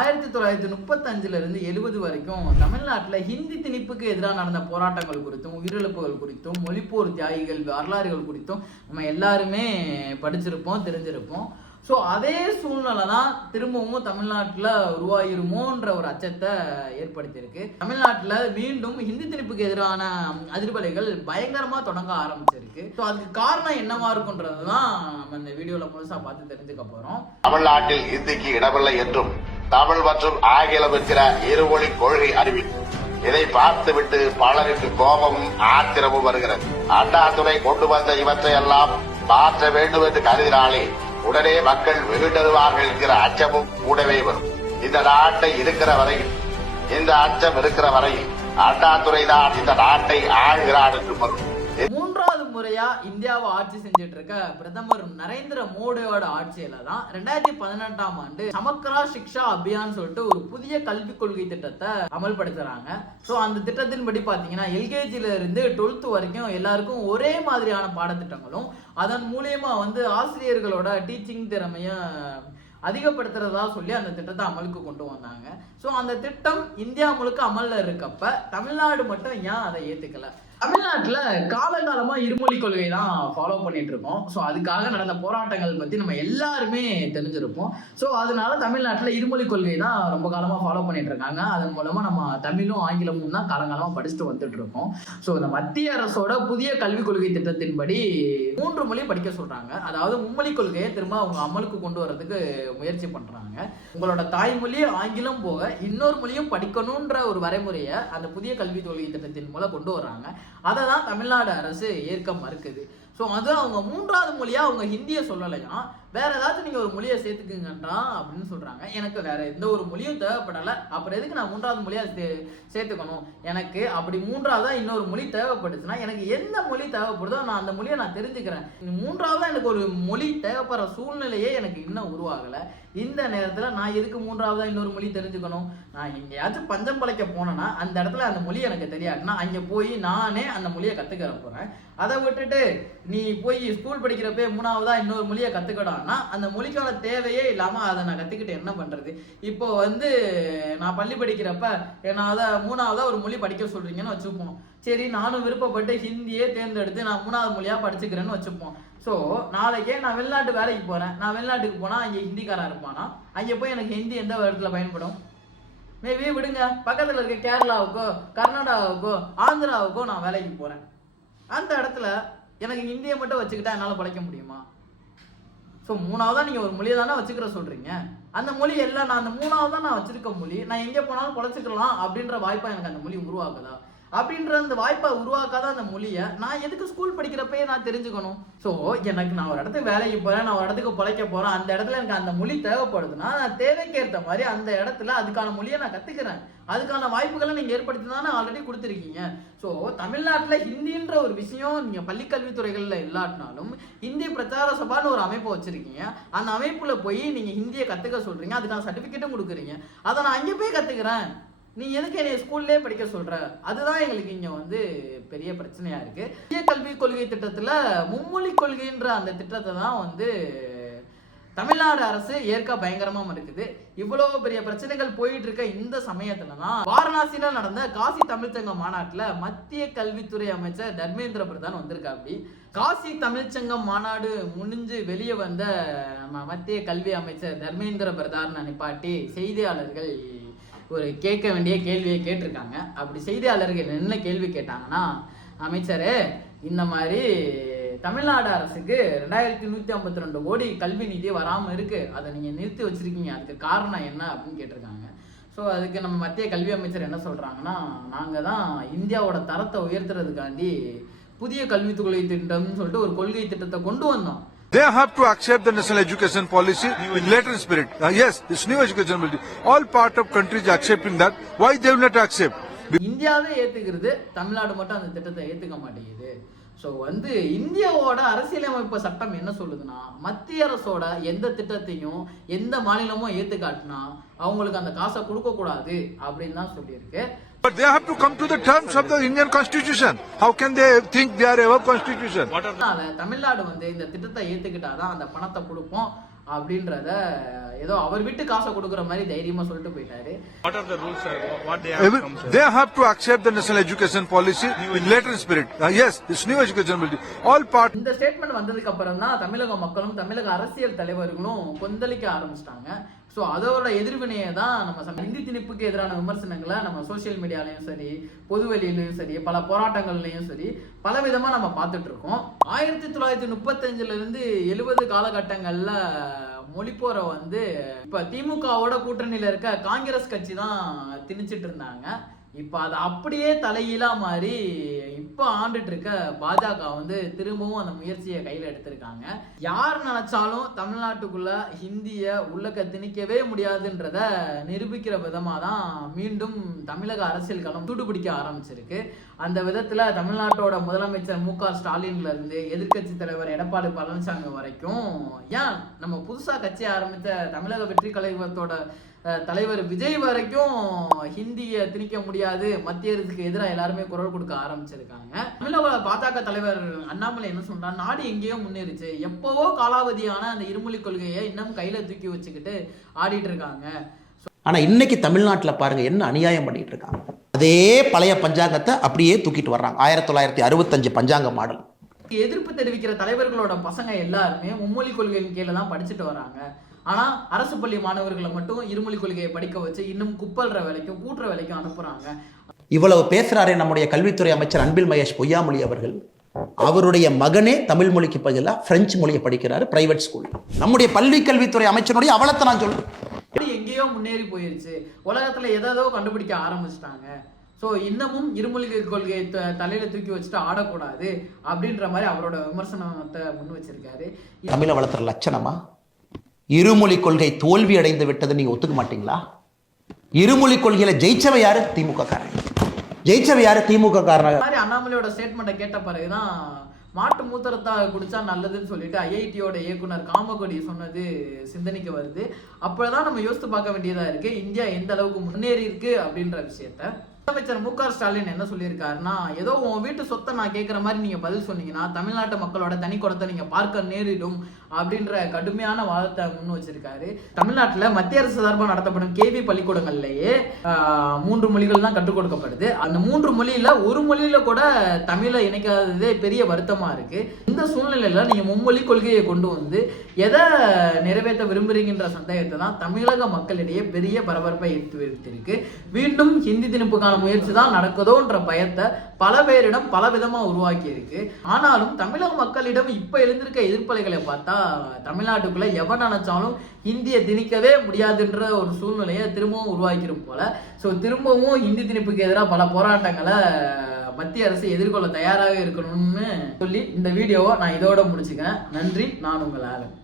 ஆயிரத்தி தொள்ளாயிரத்தி முப்பத்தஞ்சுல இருந்து எழுபது வரைக்கும் தமிழ்நாட்டில் ஹிந்தி திணிப்புக்கு எதிராக நடந்த போராட்டங்கள் குறித்தும் உயிரிழப்புகள் குறித்தும் மொழிப்போர் தியாகிகள் வரலாறுகள் குறித்தும் நம்ம எல்லாருமே படிச்சிருப்போம் தெரிஞ்சிருப்போம். ஸோ அதே சூழ்நிலை தான் திரும்பவும் தமிழ்நாட்டில் உருவாயிருமோன்ற ஒரு அச்சத்தை ஏற்படுத்தியிருக்கு. தமிழ்நாட்டில் மீண்டும் ஹிந்தி திணிப்புக்கு எதிரான அதிர்வலைகள் பயங்கரமாக தொடங்க ஆரம்பிச்சிருக்கு. ஸோ அதுக்கு காரணம் என்னவா இருக்குன்றது தான் நம்ம இந்த வீடியோவில் முழுசாக பார்த்து தெரிஞ்சுக்க போகிறோம் தமிழ்நாட்டில் ஹிந்திக்கு இடமில்லை என்றும் தமிழ் மற்றும் ஆங்கிலம் என்கிற இருமொழி கொள்கை அறிவிக்கும் இதை பார்த்துவிட்டு பலருக்கு கோபமும் ஆத்திரமும் வருகிறது. அண்ணாதுரை கொண்டு வந்த இவற்றை எல்லாம் மாற்ற வேண்டும் என்று கருதினாலே உடனே மக்கள் வெகுண்டருவார்கள் என்கிற அச்சமும் கூடவே வரும். இந்த நாட்டை இருக்கிற வரையில் இந்த அச்சம் இருக்கிற வரையில் அண்ணாதுரை தான் இந்த நாட்டை ஆழ்கிறான் என்று வரும் முறையா இந்தியாவை ஆட்சி செஞ்சுட்டு இருக்க பிரதமர் நரேந்திர மோடியோட ஆட்சியில தான் ரெண்டாயிரத்தி பதினெட்டாம் ஆண்டு சமக்கரா சிக்ஷா அபியான் சொல்லிட்டு ஒரு புதிய கல்விக் கொள்கை திட்டத்தை அமல்படுத்துறாங்க. ஸோ அந்த திட்டத்தின்படி பார்த்தீங்கன்னா எல்கேஜில இருந்து டுவெல்த் வரைக்கும் எல்லாருக்கும் ஒரே மாதிரியான பாடத்திட்டங்களும் அதன் மூலியமா வந்து ஆசிரியர்களோட டீச்சிங் திறமையை அதிகப்படுத்துறதா சொல்லி அந்த திட்டத்தை அமலுக்கு கொண்டு வந்தாங்க. ஸோ அந்த திட்டம் இந்தியா முழுக்க அமலில் இருக்கப்ப தமிழ்நாடு மட்டும் ஏன் அதை ஏற்றுக்கலை தமிழ்நாட்டில் காலங்காலமாக இருமொழி கொள்கை தான் ஃபாலோ பண்ணிட்டு இருக்கோம். ஸோ அதுக்காக நடந்த போராட்டங்கள் பற்றி நம்ம எல்லாருமே தெரிஞ்சிருப்போம். ஸோ அதனால தமிழ்நாட்டில் இருமொழி கொள்கை தான் ரொம்ப காலமாக ஃபாலோ பண்ணிட்டு இருக்காங்க. அதன் மூலமாக நம்ம தமிழும் ஆங்கிலமும் தான் காலங்காலமாக படிச்சுட்டு வந்துட்டு இருக்கோம். ஸோ இந்த மத்திய அரசோட புதிய கல்விக் கொள்கை திட்டத்தின்படி மூன்று மொழி படிக்க சொல்றாங்க. அதாவது மும்மொழி கொள்கையை திரும்ப அவங்க அமலுக்கு கொண்டு வரதுக்கு முயற்சி பண்றாங்க. உங்களோட தாய்மொழி ஆங்கிலம் போக இன்னொரு மொழியும் படிக்கணுன்ற ஒரு வரைமுறையை அந்த புதிய கல்விக் கொள்கை திட்டத்தின் மூலம் கொண்டு வர்றாங்க. அதை தான் தமிழ்நாடு அரசு ஏற்க மறுக்குது. ஸோ அது அவங்க மூன்றாவது மொழியாக அவங்க ஹிந்தியை சொல்லலையாம் வேற ஏதாச்சும் நீங்க ஒரு மொழியை சேர்த்துக்குங்கன்றான் அப்படின்னு சொல்றாங்க. எனக்கு வேற எந்த ஒரு மொழியும் தேவைப்படலை. அப்புறம் எதுக்கு நான் மூன்றாவது மொழியா சே- சேர்த்துக்கணும்? எனக்கு அப்படி மூன்றாவதா இன்னொரு மொழி தேவைப்படுச்சுன்னா எனக்கு எந்த மொழி தேவைப்படுதோ நான் அந்த மொழியை நான் தெரிஞ்சுக்கிறேன். மூன்றாவதா எனக்கு ஒரு மொழி தேவைப்படுற சூழ்நிலையே எனக்கு இன்னும் உருவாகலை. இந்த நேரத்தில் நான் எதுக்கு மூன்றாவதா இன்னொரு மொழி தெரிஞ்சுக்கணும்? நான் எங்கேயாச்சும் பஞ்சம் பழைக்க போனேன்னா அந்த இடத்துல அந்த மொழி எனக்கு தெரியாதுன்னா அங்கே போய் நானே அந்த மொழியை கற்றுக்கிற போகிறேன் அதை விட்டுட்டு நீ போய் ஸ்கூல் படிக்கிறப்பே மூணாவதா இன்னொரு மொழியை கற்றுக்கடான்னா அந்த மொழிக்கான தேவையே இல்லாமல் அதை நான் கற்றுக்கிட்டு என்ன பண்ணுறது இப்போ வந்து நான் பள்ளி படிக்கிறப்ப நான் அதை மூணாவதா ஒரு மொழி படிக்க சொல்கிறீங்கன்னு வச்சுப்போம். சரி நானும் விருப்பப்பட்டு ஹிந்தியே தேர்ந்தெடுத்து நான் மூணாவது மொழியாக படிச்சுக்கிறேன்னு வச்சுப்போம். ஸோ நாளைக்கே நான் வெளிநாட்டு வேலைக்கு போகிறேன் நான் வெளிநாட்டுக்கு போனால் அங்கே ஹிந்திக்காரன் இருப்பானா? அங்கே போய் எனக்கு ஹிந்தி எந்த இடத்துல பயன்படும்? மேபி விடுங்க. பக்கத்தில் இருக்க கேரளாவுக்கோ கர்நாடகாவுக்கோ ஆந்திராவுக்கோ நான் வேலைக்கு போகிறேன் அந்த இடத்துல எனக்கு ஹிந்தியை மட்டும் வச்சுக்கிட்டா என்னால் பழைக்க முடியுமா? ஸோ மூணாவதாக நீங்கள் ஒரு மொழியை தானே வச்சுக்கிற சொல்கிறீங்க அந்த மொழி எல்லாம் நான் அந்த மூணாவதா நான் வச்சுருக்க மொழி நான் எங்கே போனாலும் குழச்சிக்கலாம் அப்படின்ற வாய்ப்பாக எனக்கு அந்த மொழி உருவாக்குதா அப்படின்ற அந்த வாய்ப்பை உருவாக்காத அந்த மொழியை நான் எதுக்கு ஸ்கூல் படிக்கிறப்பயே நான் தெரிஞ்சுக்கணும்? ஸோ எனக்கு நான் ஒரு இடத்துக்கு வேலைக்கு போகிறேன் நான் ஒரு இடத்துக்கு பிழைக்க போகிறேன் அந்த இடத்துல எனக்கு அந்த மொழி தேவைப்படுதுன்னா நான் தேவைக்கு ஏற்ற மாதிரி அந்த இடத்துல அதுக்கான மொழியை நான் கற்றுக்கிறேன் அதுக்கான வாய்ப்புகளை நீங்கள் ஏற்படுத்தி தானே ஆல்ரெடி கொடுத்துருக்கீங்க. ஸோ தமிழ்நாட்டில் ஹிந்தின்ற ஒரு விஷயம் நீங்கள் பள்ளிக்கல்வித்துறைகளில் இல்லாட்டினாலும் இந்திய பிரச்சார சபான்னு ஒரு அமைப்பை வச்சுருக்கீங்க. அந்த அமைப்பில் போய் நீங்கள் ஹிந்தியை கற்றுக்க சொல்கிறீங்க அதுக்கான சர்டிஃபிகேட்டும் கொடுக்குறீங்க. அதை நான் அங்கே போய் கற்றுக்கிறேன் நீ எதுக்கு என்னை ஸ்கூல்லே படிக்க சொல்ற? அதுதான் எங்களுக்கு இங்க வந்து பெரிய பிரச்சனையா இருக்கு. புதிய கல்விக் கொள்கை திட்டத்துல மும்மொழி கொள்கைன்ற அந்த திட்டத்தை தான் வந்து தமிழ்நாடு அரசு ஏற்க பயங்கரமா இருக்குது இவ்வளவு பெரிய பிரச்சனைகள் போயிட்டு இருக்க இந்த சமயத்துல தான் வாரணாசியில நடந்த காசி தமிழ்ச்சங்க மாநாட்டுல மத்திய கல்வித்துறை அமைச்சர் தர்மேந்திர பிரதான் வந்திருக்காப்படி காசி தமிழ்ச்சங்கம் மாநாடு முடிஞ்சு வெளியே வந்த நம்ம மத்திய கல்வி அமைச்சர் தர்மேந்திர பிரதான் நிப்பாட்டி செய்தியாளர்கள் ஒரு கேட்க வேண்டிய கேள்வியை கேட்டிருக்காங்க. அப்படி செய்தியாளர்கள் என்ன கேள்வி கேட்டாங்கன்னா அமைச்சரே இந்த மாதிரி தமிழ்நாடு அரசுக்கு ரெண்டாயிரத்தி நூற்றி ஐம்பத்தி ரெண்டு கோடி கல்வி நிதி வராமல் இருக்குது அதை நீங்கள் நிறுத்தி வச்சிருக்கீங்க. அதுக்கு காரணம் என்ன? அப்படின்னு கேட்டிருக்காங்க. ஸோ அதுக்கு நம்ம மத்திய கல்வி அமைச்சர் என்ன சொல்கிறாங்கன்னா நாங்கள் தான் இந்தியாவோட தரத்தை உயர்த்துறதுக்காண்டி புதிய கல்வித் கொள்கை திட்டம்னு சொல்லிட்டு ஒரு கொள்கை திட்டத்தை கொண்டு வந்தோம். They have to accept the national education policy in later spirit. Uh, yes, this new education policy. All part of countries accepting that. Why they will not accept? இந்தியாவே ஏத்துக்கிறது தமிழ்நாடு மட்டும் அந்த திட்டத்தை ஏத்துக்க மாட்டேங்குது ஸோ வந்து இந்தியாவோட அரசியலமைப்பு சட்டம் என்ன சொல்லுதுன்னா மத்திய அரசோட எந்த திட்டத்தையும் எந்த மாநிலமும் ஏத்துக்காட்டினா அவங்களுக்கு அந்த காசை கொடுக்க கூடாது அப்படின்னு தான் சொல்லியிருக்கு But they have to come to the terms of the Indian constitution. How can they think they are above constitution? அதனால தமிழ்நாடு வந்து இந்த திட்டத்தை ஏத்துக்கிட்டாதான் அந்த பணத்தை கொடுப்போம் அப்படின்றத ஏதோ அவர் வீட்டு காசை கொடுக்குற மாதிரி தைரியமா சொல்லிட்டு போயிட்டாரு What are the rules, sir? What they have Every- come, sir? They have to accept the national education policy in later spirit. Uh, yes, this new education policy. All part இந்த ஸ்டேட்மெண்ட் வந்ததுக்கு அப்புறம் தான் தமிழக மக்களும் தமிழக அரசியல் தலைவர்களும் கொந்தளிக்க ஆரம்பிச்சிட்டாங்க ஸோ அதோட எதிர்வினையை தான் நம்ம சம- இந்தி திணிப்புக்கு எதிரான விமர்சனங்களை நம்ம சோஷியல் மீடியாலையும் சரி பொதுவெளியிலையும் சரி பல போராட்டங்கள்லையும் சரி பல விதமாக நம்ம பார்த்துட்டு இருக்கோம் ஆயிரத்தி தொள்ளாயிரத்தி முப்பத்தஞ்சிலிருந்து எழுபது காலகட்டங்களில் மொழிப்போரை வந்து இப்போ திமுகவோட கூட்டணியில் இருக்க காங்கிரஸ் கட்சி தான் திணிச்சிட்டு இருந்தாங்க இப்போ அது அப்படியே தலையீழாக மாறி இப்போ ஆண்டுட்டு இருக்க பாஜக வந்து திரும்பவும் அந்த முயற்சியை கையில் எடுத்திருக்காங்க. யார் நினைச்சாலும் தமிழ்நாட்டுக்குள்ள ஹிந்தியை உள்ளக்க திணிக்கவே முடியாதுன்றத நிரூபிக்கிற விதமாக தான் மீண்டும் தமிழக அரசியல் களம் துடுபிடிக்க ஆரம்பிச்சிருக்கு. அந்த விதத்தில் தமிழ்நாட்டோட முதலமைச்சர் மு க ஸ்டாலின்ல இருந்து எதிர்க்கட்சி தலைவர் எடப்பாடி பழனிசாமி வரைக்கும் ஏன் நம்ம புதுசா கட்சி ஆரம்பித்த தமிழக வெற்றி கலைவத்தோட தலைவர் விஜய் வரைக்கும் ஹிந்தியை திணிக்க முடியாது. மத்திய அரசுக்கு எதிராக எல்லாருமே குரல் கொடுக்க ஆரம்பிச்சிருக்காங்க. தமிழக பாஜக தலைவர் அண்ணாமலை என்ன சொல்றாரு? நாடு எங்கேயோ முன்னேறிச்சு. எப்பவோ காலாவதியான அந்த இருமொழி கொள்கையை இன்னும் கையில தூக்கி வச்சுக்கிட்டு ஆடிட்டு இருக்காங்க ஆனா இன்னைக்கு தமிழ்நாட்டுல பாருங்க என்ன அநியாயம் பண்ணிட்டு இருக்காங்க. அதே பழைய பஞ்சாங்கத்தை அப்படியே தூக்கிட்டு வர்றாங்க. ஆயிரத்தி தொள்ளாயிரத்தி அறுபத்தஞ்சு பஞ்சாங்க மாடல். எதிர்ப்பு தெரிவிக்கிற தலைவர்களோட பசங்க எல்லாருமே மும்மொழி கொள்கையின் கீழே தான் படிச்சுட்டு வராங்க. ஆனா அரசு பள்ளி மாணவர்களை மட்டும் இருமொழி கொள்கையை படிக்க வச்சு இன்னும் குப்பல்ற வேலைக்கும் கூட்டுற வேலைக்கும் அனுப்புறாங்க. இவ்வளவு பேசுறாரே நம்முடைய கல்வித்துறை அமைச்சர் அன்பில் மகேஷ் பொய்யாமொழி அவர்கள். அவருடைய மகனே தமிழ் மொழிக்கு பதிலாக பிரெஞ்சு மொழியை படிக்கிறாரு பிரைவேட் ஸ்கூல் நம்முடைய பள்ளி கல்வித்துறை அமைச்சருடைய அவலத்தை நான் சொல்றேன். எங்கேயோ முன்னேறி போயிருச்சு. உலகத்துல எதோ கண்டுபிடிக்க ஆரம்பிச்சிட்டாங்க. ஸோ இன்னமும் இருமொழி கொள்கையை த- தலையில தூக்கி வச்சுட்டு ஆடக்கூடாது அப்படின்ற மாதிரி அவரோட விமர்சனத்தை முன் வச்சிருக்காரு. தமிழை வளர்த்துற லட்சணமா? இருமொழி கொள்கை தோல்வி அடைந்து விட்டது நீங்க ஒத்துக்க மாட்டீங்களா? இருமொழி கொள்கையில ஜெயிச்சவ யாரு? திமுக காரன். ஜெயிச்சவ யாரு? திமுக காரன் இந்த மாதிரி அண்ணாமலையோட ஸ்டேட்மெண்ட்டை கேட்ட பிறகுதான் மாட்டு மூத்திரத்தா குடிச்சா நல்லதுன்னு சொல்லிட்டு ஐஐடியோட இயக்குனர் காமகோடி சொன்னது சிந்தனைக்கு வருது. அப்பதான் நம்ம யோசித்து பார்க்க வேண்டியதா இருக்கு. இந்தியா எந்த அளவுக்கு முன்னேறி இருக்கு அப்படின்ற விஷயத்த. முதலமைச்சர் மு க ஸ்டாலின் என்ன சொல்லியிருக்காருன்னா ஏதோ உன் வீட்டு சொத்தை நான் கேட்குற மாதிரி நீங்க பதில் சொன்னீங்கன்னா தமிழ்நாட்டு மக்களோட தனி குடத்தை நீங்க பார்க்க நேரிடும். அப்படின்ற கடுமையான வாதத்தை முன் வச்சிருக்காரு. தமிழ்நாட்டில் மத்திய அரசு சார்பாக நடத்தப்படும் கேவி பள்ளிக்கூடங்கள்லேயே மூன்று மொழிகள் தான் கற்றுக் கொடுக்கப்படுது. அந்த மூன்று மொழியில் ஒரு மொழியில கூட தமிழை இணைக்காததே பெரிய வருத்தமாக இருக்குது இந்த சூழ்நிலையில் நீங்கள் மும்மொழி கொள்கையை கொண்டு வந்து எதை நிறைவேற்ற விரும்புகிறீங்கன்ற சந்தேகத்தை தான் தமிழக மக்களிடையே பெரிய பரபரப்பை ஏற்படுத்தியிருக்கு மீண்டும் ஹிந்தி திணிப்புக்கான முயற்சி தான் நடக்குதோன்ற பயத்தை பல பேரிடம் பல விதமாக உருவாக்கியிருக்கு ஆனாலும் தமிழக மக்களிடம் இப்போ எழுந்திருக்க எதிர்ப்பலைகளை பார்த்தா தமிழ்நாட்டுக்குள்ளே எவன் நினச்சாலும் ஹிந்தியை திணிக்கவே முடியாதுன்ற ஒரு சூழ்நிலையை திரும்பவும் உருவாக்கிடும் போல். ஸோ திரும்பவும் ஹிந்தி திணிப்புக்கு எதிராக பல போராட்டங்களை மத்திய அரசு எதிர்கொள்ள தயாராக இருக்கணும்னு சொல்லி இந்த வீடியோவை நான் இதோட முடிச்சுக்கேன் நன்றி நான் உங்கள் ஆலன்.